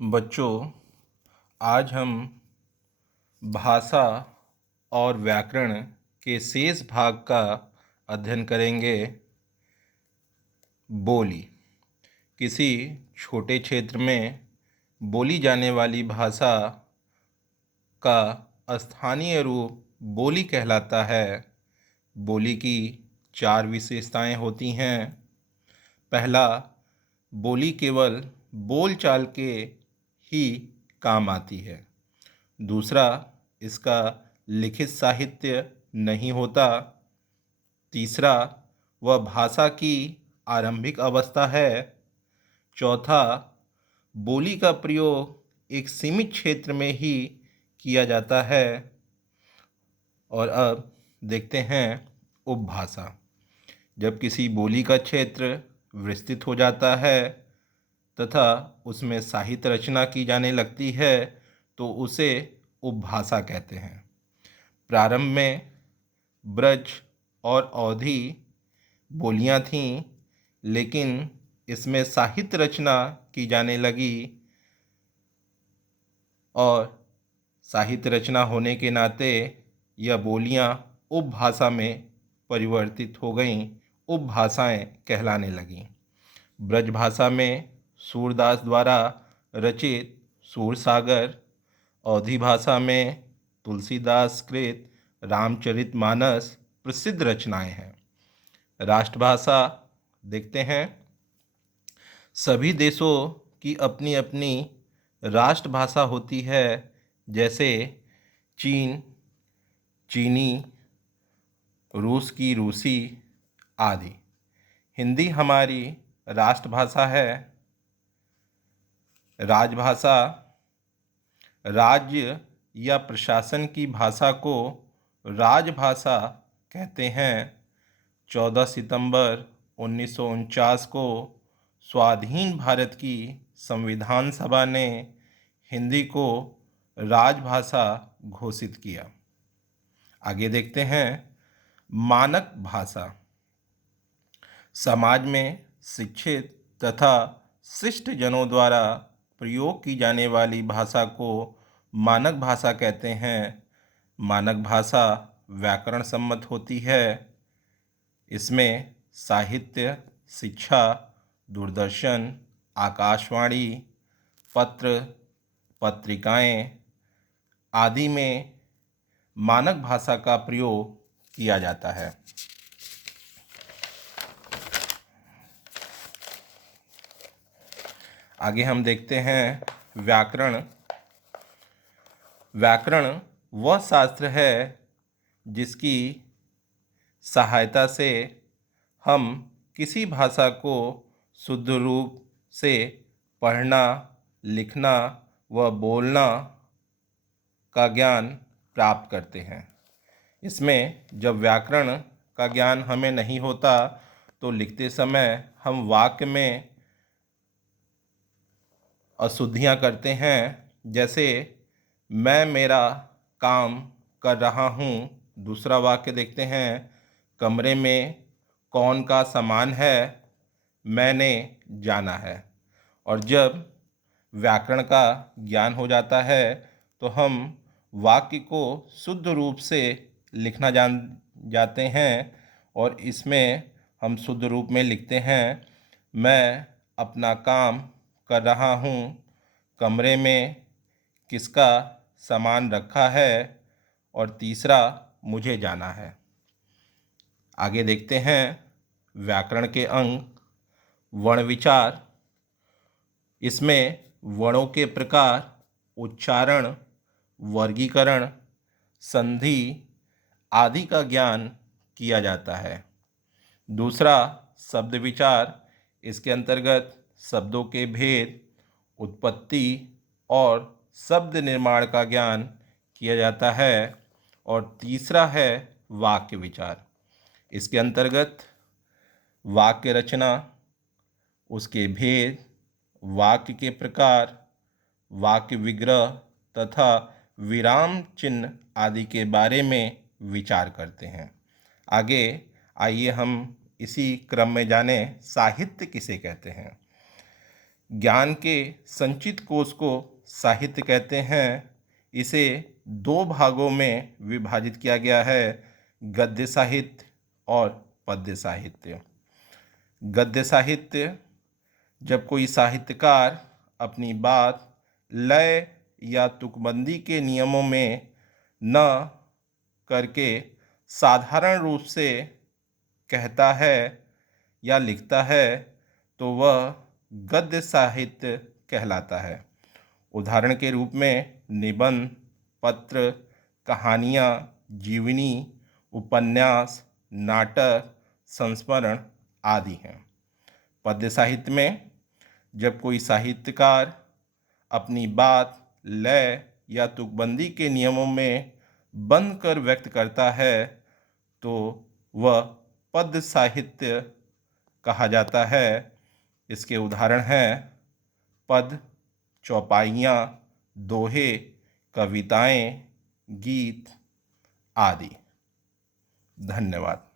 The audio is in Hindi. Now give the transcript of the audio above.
बच्चों, आज हम भाषा और व्याकरण के शेष भाग का अध्ययन करेंगे। बोली किसी छोटे क्षेत्र में बोली जाने वाली भाषा का स्थानीय रूप बोली कहलाता है। बोली की 4 विशेषताएं होती हैं। पहला, बोली केवल बोलचाल के ही काम आती है। दूसरा, इसका लिखित साहित्य नहीं होता। तीसरा, वह भाषा की आरंभिक अवस्था है। चौथा, बोली का प्रयोग एक सीमित क्षेत्र में ही किया जाता है। और अब देखते हैं उपभाषा। जब किसी बोली का क्षेत्र विस्तृत हो जाता है तथा उसमें साहित्य रचना की जाने लगती है तो उसे उपभाषा कहते हैं। प्रारंभ में ब्रज और अवधी बोलियां थीं, लेकिन इसमें साहित्य रचना की जाने लगी और साहित्य रचना होने के नाते यह बोलियां उपभाषा में परिवर्तित हो गईं, उपभाषाएं कहलाने लगीं। ब्रज भाषा में सूरदास द्वारा रचित सूरसागर, अवधी भाषा में तुलसीदास कृत रामचरितमानस प्रसिद्ध रचनाएं हैं। राष्ट्रभाषा देखते हैं। सभी देशों की अपनी अपनी राष्ट्रभाषा होती है, जैसे चीन चीनी, रूस की रूसी आदि। हिंदी हमारी राष्ट्रभाषा है। राजभाषा राज्य या प्रशासन की भाषा को राजभाषा कहते हैं। 14 सितंबर 1949 को स्वाधीन भारत की संविधान सभा ने हिंदी को राजभाषा घोषित किया। आगे देखते हैं मानक भाषा। समाज में शिक्षित तथा शिष्ट जनों द्वारा प्रयोग की जाने वाली भाषा को मानक भाषा कहते हैं। मानक भाषा व्याकरण सम्मत होती है। इसमें साहित्य, शिक्षा, दूरदर्शन, आकाशवाणी, पत्र, पत्रिकाएं आदि में मानक भाषा का प्रयोग किया जाता है। आगे हम देखते हैं व्याकरण। व्याकरण वह शास्त्र है जिसकी सहायता से हम किसी भाषा को शुद्ध रूप से पढ़ना, लिखना व बोलना का ज्ञान प्राप्त करते हैं। इसमें जब व्याकरण का ज्ञान हमें नहीं होता तो लिखते समय हम वाक्य में अशुद्धियाँ करते हैं। जैसे मैं मेरा काम कर रहा हूँ। दूसरा वाक्य देखते हैं, कमरे में कौन का सामान है, मैंने जाना है। और जब व्याकरण का ज्ञान हो जाता है तो हम वाक्य को शुद्ध रूप से लिखना जान जाते हैं। और इसमें हम शुद्ध रूप में लिखते हैं, मैं अपना काम कर रहा हूँ, कमरे में किसका सामान रखा है, और तीसरा मुझे जाना है। आगे देखते हैं व्याकरण के अंग। वर्ण विचार। इसमें वर्णों के प्रकार, उच्चारण, वर्गीकरण, संधि आदि का ज्ञान किया जाता है। दूसरा शब्द विचार। इसके अंतर्गत शब्दों के भेद, उत्पत्ति और शब्द निर्माण का ज्ञान किया जाता है। और तीसरा है वाक्य विचार। इसके अंतर्गत वाक्य रचना, उसके भेद, वाक्य के प्रकार, वाक्य विग्रह तथा विराम चिन्ह आदि के बारे में विचार करते हैं। आगे आइए हम इसी क्रम में जानें साहित्य किसे कहते हैं। ज्ञान के संचित कोश को साहित्य कहते हैं। इसे दो भागों में विभाजित किया गया है, गद्य साहित्य और पद्य साहित्य। गद्य साहित्य, जब कोई साहित्यकार अपनी बात लय या तुकबंदी के नियमों में न करके साधारण रूप से कहता है या लिखता है तो वह गद्य साहित्य कहलाता है। उदाहरण के रूप में निबंध, पत्र, कहानियाँ, जीवनी, उपन्यास, नाटक, संस्मरण आदि हैं। पद्य साहित्य में जब कोई साहित्यकार अपनी बात लय या तुकबंदी के नियमों में बंद कर व्यक्त करता है तो वह पद्य साहित्य कहा जाता है। इसके उदाहरण हैं पद, चौपाइयाँ, दोहे, कविताएं, गीत आदि। धन्यवाद।